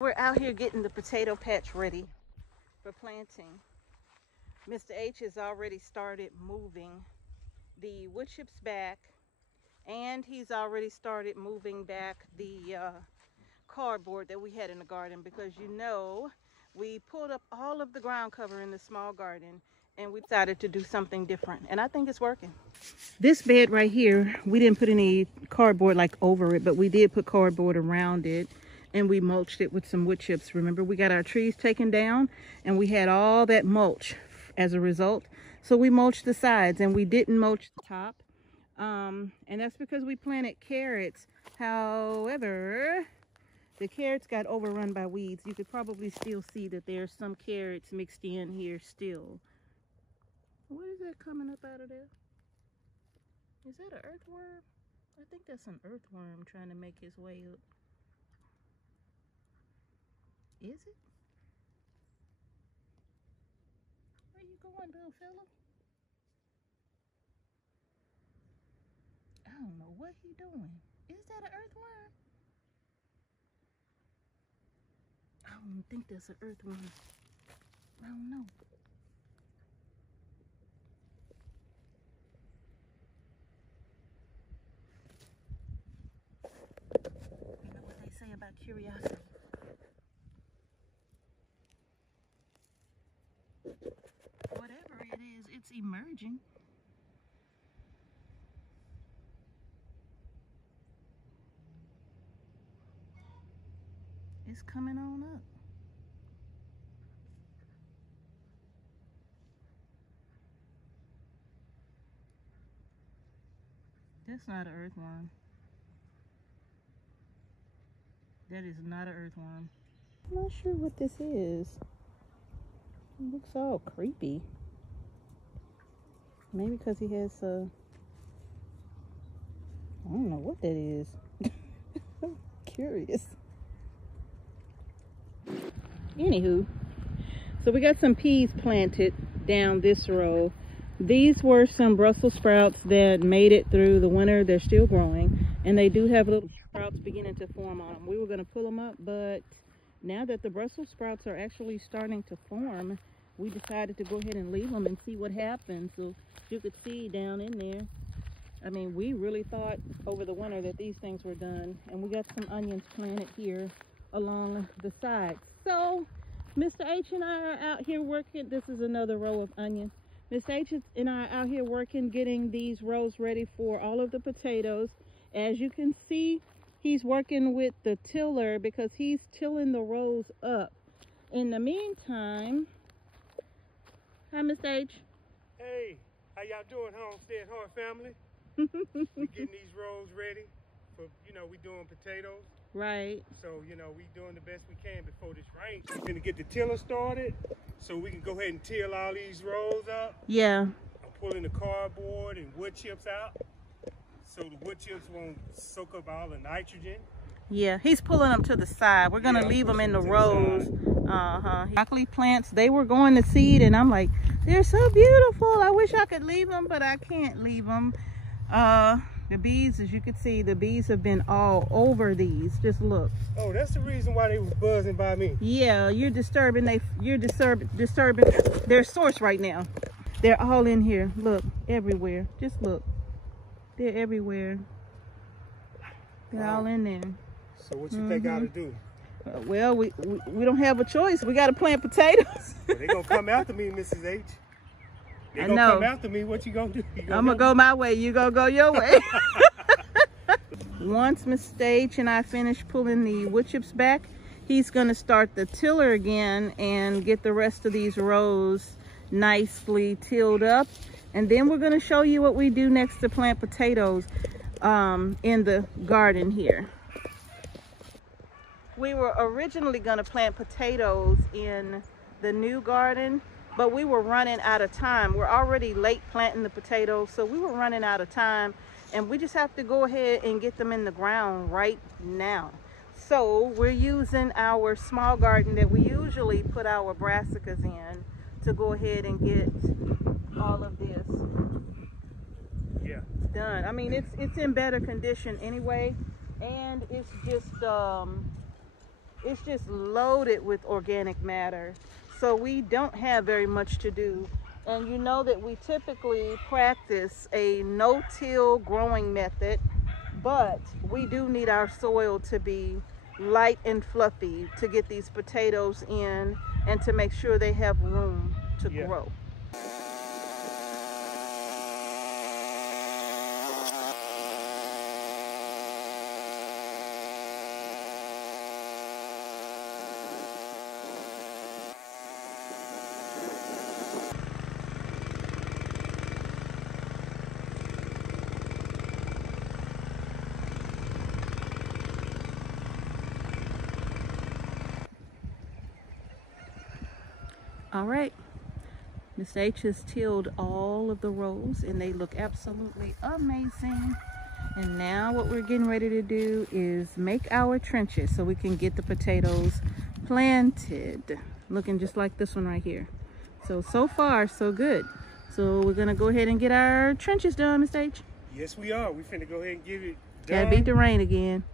We're out here getting the potato patch ready for planting. Mr. H has already started moving the wood chips back, and he's already started moving back the cardboard that we had in the garden, because you know we pulled up all of the ground cover in the small garden and we decided to do something different, and I think it's working. This bed right here, we didn't put any cardboard like over it, but we did put cardboard around it, and we mulched it with some wood chips. Remember, we got our trees taken down and we had all that mulch as a result, so we mulched the sides and we didn't mulch the top, and that's because we planted carrots. However, the carrots got overrun by weeds. You could probably still see that there's some carrots mixed in here still. What is that coming up out of there? Is that an earthworm? I think that's an earthworm trying to make his way up. Is it? Where you going, little fella? I don't know what he doing. Is that an earthworm? I don't think that's an earthworm. I don't know. You know what they say about curiosity. Whatever it is, it's emerging. It's coming on up. That's not an earthworm. That is not an earthworm. I'm not sure what this is. It looks all creepy. Maybe because he has I don't know what that is. I'm curious. Anywho, so we got some peas planted down this row. These were some Brussels sprouts that made it through the winter. They're still growing, and they do have little sprouts beginning to form on them. We were going to pull them up, but now that the Brussels sprouts are actually starting to form, we decided to go ahead and leave them and see what happens. So you could see down in there, I mean, we really thought over the winter that these things were done. And we got some onions planted here along the sides. So Mr. H and I are out here working. This is another row of onions. Mr. H and I are out here working, getting these rows ready for all of the potatoes. As you can see, he's working with the tiller because he's tilling the rows up. In the meantime, hi, Mr. H. Hey, how y'all doing, Homestead Heart family? We getting these rows ready for, you know, we doing potatoes. Right. So, you know, we doing the best we can before this rain. We're gonna get the tiller started so we can go ahead and till all these rows up. Yeah. I'm pulling the cardboard and wood chips out so the wood chips won't soak up all the nitrogen. Yeah, he's pulling them to the side. We're gonna leave them in the rows. Broccoli plants, they were going to seed, and I'm like, they're so beautiful. I wish I could leave them, but I can't leave them. The bees, as you can see, the bees have been all over these. Just look. Oh, that's the reason why they was buzzing by me. Yeah, you're disturbing their source right now. They're all in here. Look, everywhere. Just look. They're everywhere. They're all in there. So what you think I ought to do? Well, we don't have a choice. We got to plant potatoes. Well, they gonna come after me, Mrs. H. They gonna come after me. What you gonna do? I'm gonna go my way. You gonna go your way. Once Mr. H and I finish pulling the wood chips back, he's gonna start the tiller again and get the rest of these rows nicely tilled up. And then we're gonna show you what we do next to plant potatoes in the garden here. We were originally gonna plant potatoes in the new garden, but we were running out of time. We're already late planting the potatoes, so we were running out of time, and we just have to go ahead and get them in the ground right now. So we're using our small garden that we usually put our brassicas in to go ahead and get all of this done. I mean, it's in better condition anyway, and it's just It's just loaded with organic matter. So we don't have very much to do. And you know that we typically practice a no-till growing method, but we do need our soil to be light and fluffy to get these potatoes in and to make sure they have room to grow. All right, Miss H has tilled all of the rows and they look absolutely amazing. And now what we're getting ready to do is make our trenches so we can get the potatoes planted. Looking just like this one right here. So far, so good. So we're gonna go ahead and get our trenches done, Miss H. Yes, we are. We finna go ahead and get it done. Gotta beat the rain again.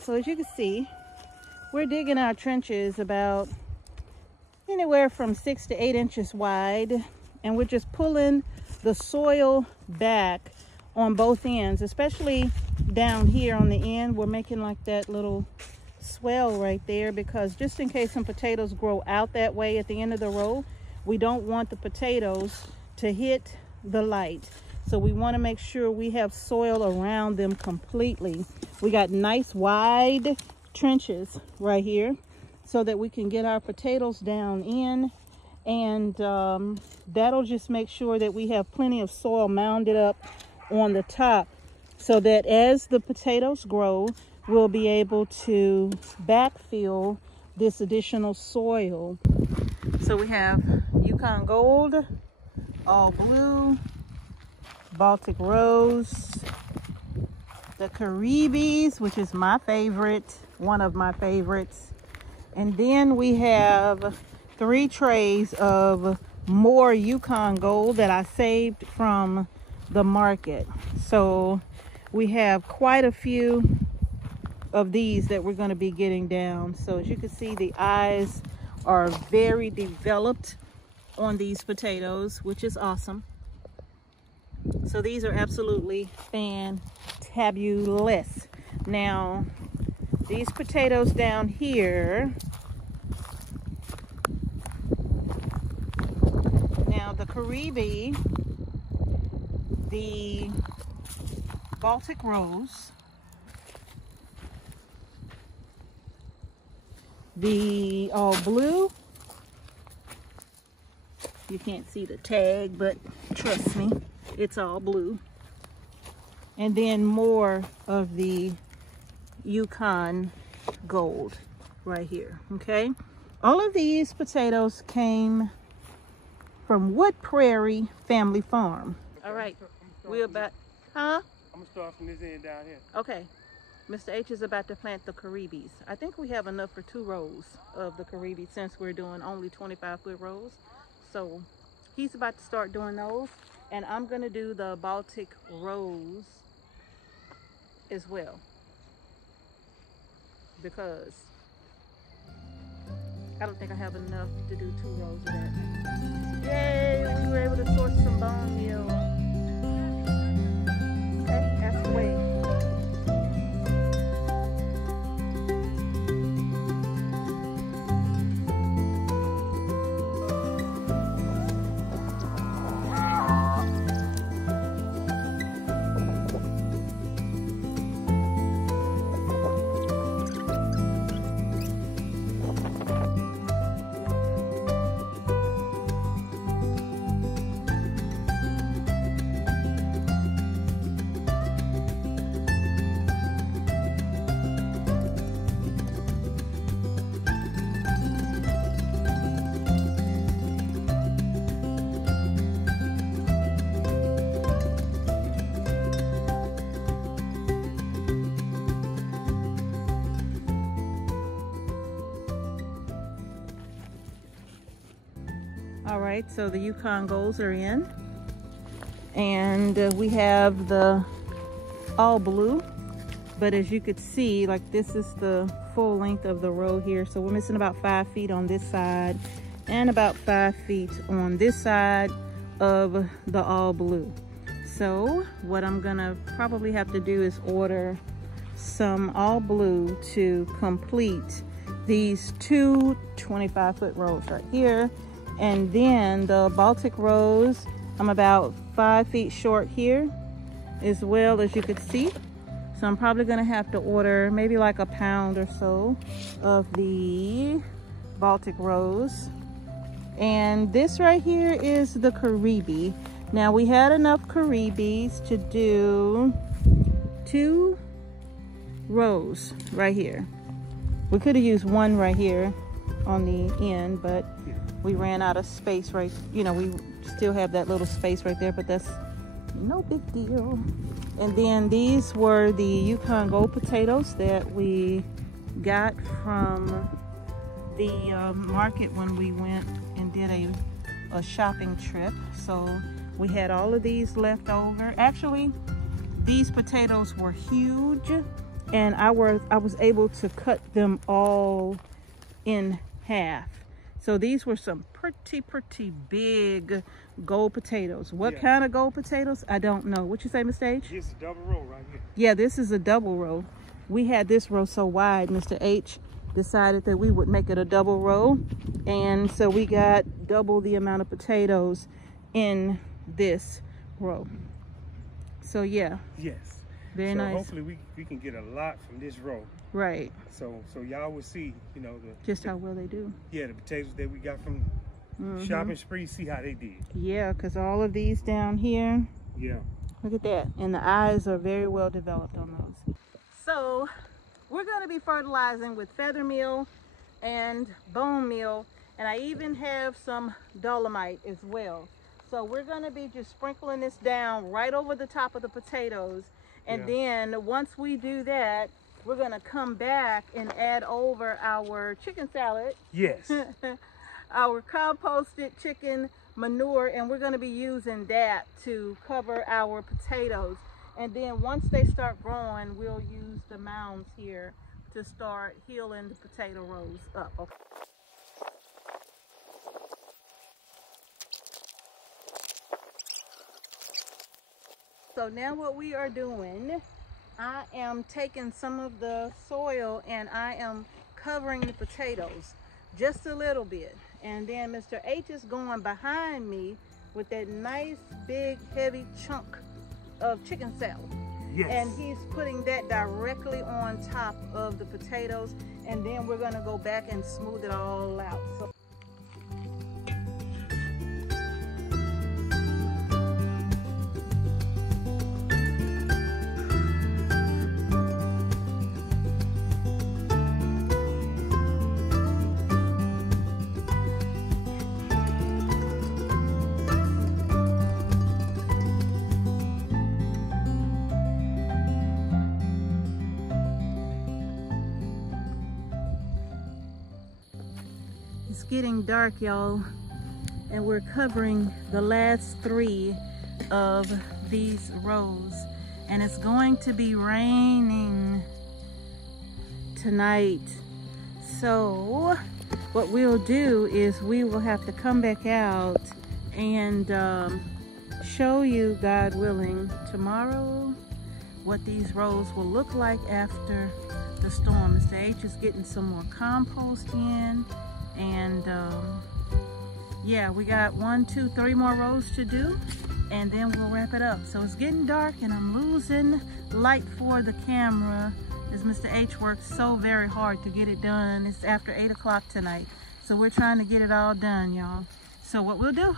So as you can see, we're digging our trenches about anywhere from 6 to 8 inches wide, and we're just pulling the soil back on both ends, especially down here on the end. We're making like that little swell right there because just in case some potatoes grow out that way at the end of the row, we don't want the potatoes to hit the light. So we want to make sure we have soil around them completely. We got nice wide trenches right here so that we can get our potatoes down in, and that'll just make sure that we have plenty of soil mounded up on the top so that as the potatoes grow, we'll be able to backfill this additional soil. So we have Yukon Gold, All Blue, Baltic Rose, the Caribbees, which is my favorite, one of my favorites. And then we have 3 trays of more Yukon Gold that I saved from the market. So we have quite a few of these that we're going to be getting down. So as you can see, the eyes are very developed on these potatoes, which is awesome. So these are absolutely fantabulous. Now, these potatoes down here, now the Caribbean, the Baltic Rose, the All Blue, you can't see the tag, but trust me, it's all blue. And then more of the Yukon Gold right here, okay? All of these potatoes came from Prairie Family Farm. All right, we're about, huh? I'm gonna start from this end down here. Okay, Mr. H is about to plant the Caribbees. I think we have enough for 2 rows of the Caribbees since we're doing only 25-foot rows. So he's about to start doing those. And I'm going to do the Baltic Rose as well, because I don't think I have enough to do 2 rows of that. Yay, we were able to source some bone meal. Okay, that's the way. All right, so the Yukon Golds are in. And we have the all blue. But as you could see, like this is the full length of the row here. So we're missing about 5 feet on this side and about 5 feet on this side of the all blue. So what I'm gonna probably have to do is order some all blue to complete these two 25-foot rows right here. And then the Baltic rose, I'm about 5 feet short here as well, as you could see. So I'm probably gonna have to order maybe like a pound or so of the Baltic rose. And this right here is the Caribe. Now we had enough Caribes to do 2 rows right here. We could have used one right here on the end, but we ran out of space right, you know, we still have that little space right there, but that's no big deal. And then these were the Yukon Gold potatoes that we got from the market when we went and did a shopping trip. So we had all of these left over. Actually, these potatoes were huge, and I was able to cut them all in half. So these were some pretty big gold potatoes. What kind of gold potatoes? I don't know. What you say, Mr. H? This is a double row right here. Yeah, this is a double row. We had this row so wide, Mr. H decided that we would make it a double row. And so we got double the amount of potatoes in this row. So yeah. Yes. Very nice. Hopefully we can get a lot from this row. Right. So y'all will see, you know, just how well they do. Yeah, the potatoes that we got from shopping spree, see how they did. Yeah, because all of these down here. Yeah. Look at that. And the eyes are very well developed on those. So we're going to be fertilizing with feather meal and bone meal. And I even have some dolomite as well. So we're going to be just sprinkling this down right over the top of the potatoes. And then once we do that, we're going to come back and add over our chicken salad. Yes. Our composted chicken manure, and we're going to be using that to cover our potatoes. And then once they start growing, we'll use the mounds here to start healing the potato rows up. Okay. So now what we are doing, I am taking some of the soil and I am covering the potatoes just a little bit. And then Mr. H is going behind me with that nice, big, heavy chunk of chicken salad. Yes. And he's putting that directly on top of the potatoes. And then we're gonna go back and smooth it all out. So it's getting dark, y'all, and we're covering the last 3 of these rows, and it's going to be raining tonight. So what we'll do is we will have to come back out and show you, God willing, tomorrow what these rows will look like after the storm. Mr. H is getting some more compost in. And yeah, we got 1, 2, 3 more rows to do, and then we'll wrap it up. So it's getting dark and I'm losing light for the camera as Mr. H worked so very hard to get it done. It's after 8 o'clock tonight. So we're trying to get it all done, y'all. So what we'll do,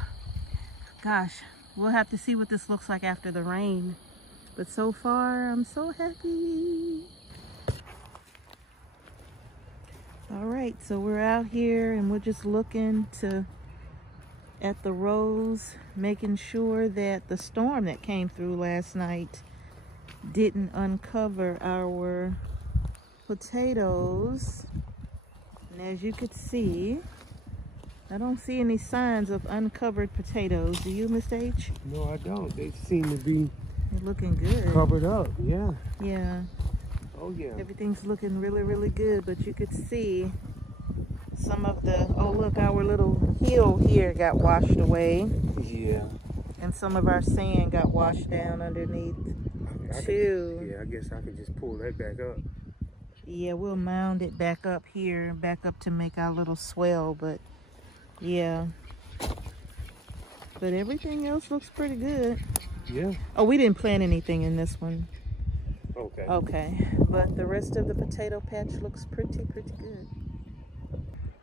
gosh, we'll have to see what this looks like after the rain. But so far, I'm so happy. All right, so we're out here and we're just looking at the rows, making sure that the storm that came through last night didn't uncover our potatoes. And as you could see, I don't see any signs of uncovered potatoes. Do you, Mr. H? No, I don't. They seem to be They're looking good. covered up. Yeah. Yeah. Oh, yeah. Everything's looking really, really good, but you could see some of the, oh look, our little hill here got washed away. Yeah. And some of our sand got washed down underneath too. Yeah, I guess I can just pull that back up. Yeah, we'll mound it back up here, back up to make our little swell, but yeah. But everything else looks pretty good. Yeah. Oh, we didn't plant anything in this one. Okay. Okay, but the rest of the potato patch looks pretty good.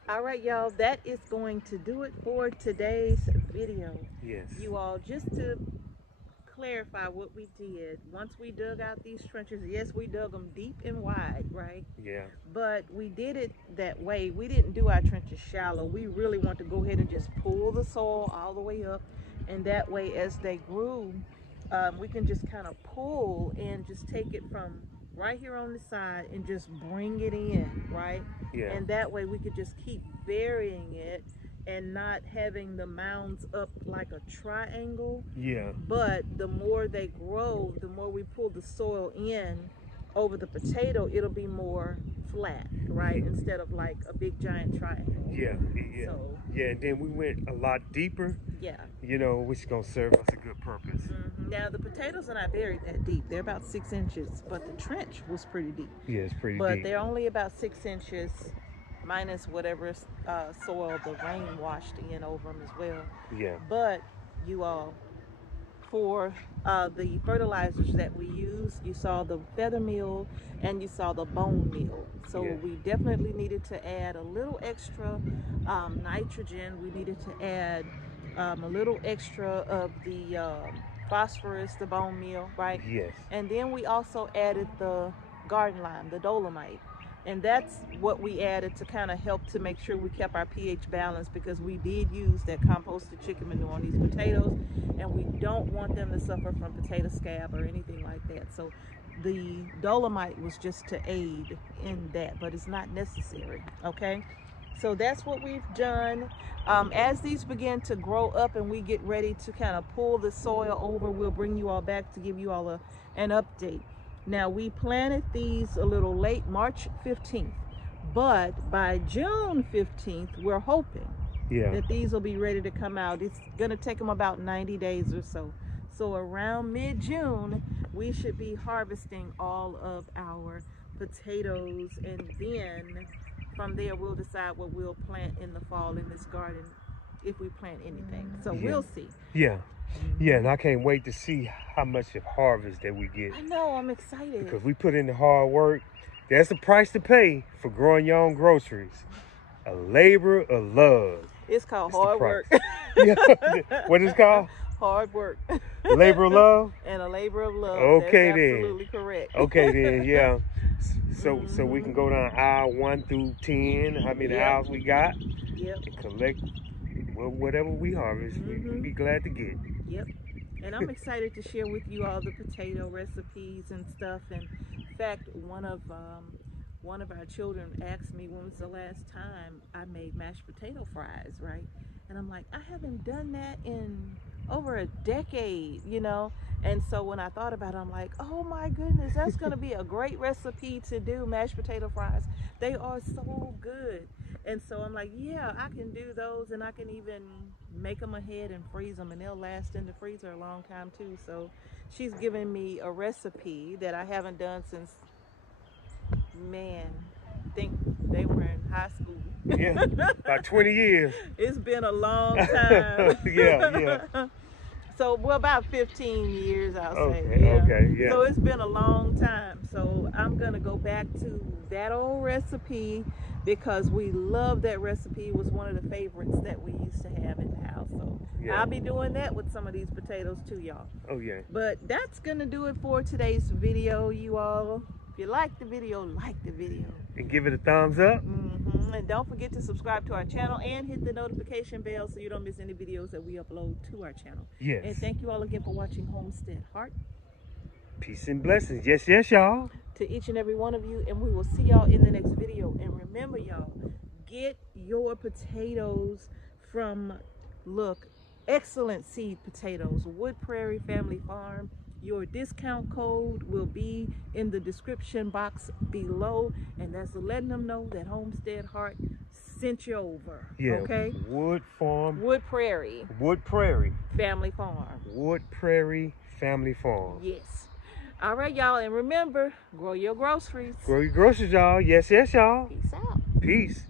All right, y'all, that is going to do it for today's video. Yes. You all, just to clarify what we did, once we dug out these trenches, yes, we dug them deep and wide, right? Yeah. But we did it that way. We didn't do our trenches shallow. We really want to go ahead and just pull the soil all the way up, and that way as they grew, we can just kind of pull and just take it from right here on the side and just bring it in, right? Yeah. And that way we could just keep burying it and not having the mounds up like a triangle. Yeah. But the more they grow, the more we pull the soil in over the potato, it'll be more flat, right? Instead of like a big giant triangle. Yeah. Yeah. So, yeah, and then we went a lot deeper. yeah. You know, which is gonna serve us a good purpose. Now the potatoes are not buried that deep. They're about 6 inches, but the trench was pretty deep. Yeah, it's pretty But deep. they're only about 6 inches, minus whatever soil the rain washed in over them as well. Yeah. But you all, for the fertilizers that we use, you saw the feather meal and you saw the bone meal. So Yeah. we definitely needed to add a little extra nitrogen. We needed to add a little extra of the phosphorus, the bone meal, right? Yes. And then we also added the garden lime, the dolomite. And that's what we added to kind of help to make sure we kept our pH balance, because we did use that composted chicken manure on these potatoes, and we don't want them to suffer from potato scab or anything like that. So the dolomite was just to aid in that, but it's not necessary, okay? So that's what we've done. As these begin to grow up and we get ready to kind of pull the soil over, we'll bring you all back to give you all an update. Now, we planted these a little late, March 15th, but by June 15th, we're hoping that these will be ready to come out. It's gonna take them about 90 days or so. So around mid-June, we should be harvesting all of our potatoes, and then from there, we'll decide what we'll plant in the fall in this garden, if we plant anything. So we'll see. Yeah. Yeah, and I can't wait to see how much of harvest that we get. I know, I'm excited. Because we put in the hard work. That's the price to pay for growing your own groceries. A labor of love. It's called hard work. Yeah. What is it called? Hard work. Labor of love? And a labor of love. Okay, That's then. absolutely correct. Okay, then, yeah. So we can go down aisle 1 through 10, how many aisles we got, Yep. and collect whatever we harvest. We'd be glad to get. Yep. And I'm excited to share with you all the potato recipes and stuff. And in fact, one of our children asked me when was the last time I made mashed potato fries, right? And I'm like, I haven't done that in over a decade, you know? And so when I thought about it, I'm like, oh my goodness, that's gonna be a great recipe to do, mashed potato fries. They are so good. And so I'm like, yeah, I can do those, and I can even make them ahead and freeze them, and they'll last in the freezer a long time too. So she's given me a recipe that I haven't done since, man, I think they were in high school. Yeah, about 20 years. It's been a long time. Yeah. So, well, about 15 years, I'll say. Okay, yeah. So it's been a long time. So I'm gonna go back to that old recipe because we love that recipe. It was one of the favorites that we used to have in the house. So I'll be doing that with some of these potatoes too, y'all. Oh, yeah. But that's gonna do it for today's video, you all. If you like the video, like the video. And give it a thumbs up. And don't forget to subscribe to our channel and hit the notification bell so you don't miss any videos that we upload to our channel. Yes. And thank you all again for watching Homestead Heart. Peace and blessings. Yes, y'all. To each and every one of you, and we will see y'all in the next video. And remember, y'all, get your potatoes from, look, excellent seed potatoes, Wood Prairie Family Farm. Your discount code will be in the description box below, and that's letting them know that Homestead Heart sent you over. Yeah, okay? Wood Farm. Wood Prairie Wood Prairie. Family Farm. Wood Prairie Family Farm. Yes. All right, y'all, and remember, grow your groceries. Grow your groceries, y'all. Yes, yes, y'all. Peace out. Peace.